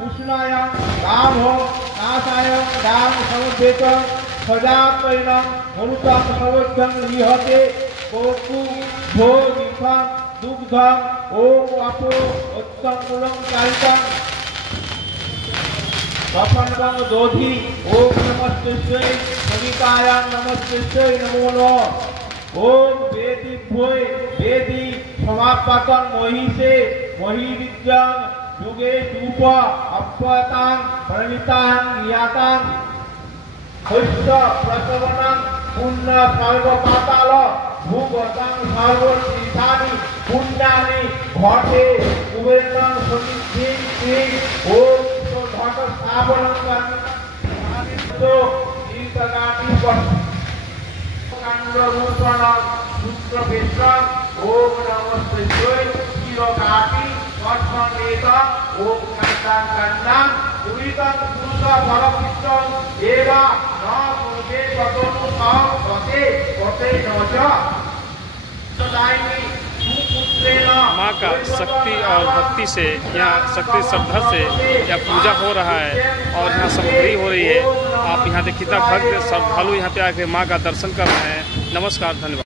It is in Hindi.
कृष्णायां रामो नासायं राम समुद्रेतं सजातैनं मरुतं सर्वोद्धं निहते कोकु भो निफं दुग्धं ओम अपो उत्तमूलं कारितं कफनवं दोधि ओम नमस्ते सवितायां नमस्ते नमो नमः ओम वेदी भोय वेदी समापकं महिषे महिविद्यां युगे धूप अपतां प्रणितां यातां हस्त प्रसवनं पुण्य सर्व पाताल भूगतां सर्व तीर्थानि पुण्यानि घटे कुबेरं समिद्धि ओम तो घट स्थापनं करनि तो तीर्थगाति कांड रूपणं सूत्र भेषं ओम नमस्ते शिरोगाति Vasmaneta Om Kandang Kandang Uritan Purusa Bharapitam Eva Na Purge Patonu Sam Vate Vate Naja Sadaini माँ का शक्ति और भक्ति से यहाँ शक्ति श्रद्धा से यहाँ पूजा हो रहा है और यहाँ सामग्री हो रही है। आप यहाँ देखिए कितना भक्त श्रद्धालु यहाँ पे आके माँ का दर्शन कर रहे हैं। नमस्कार, धन्यवाद।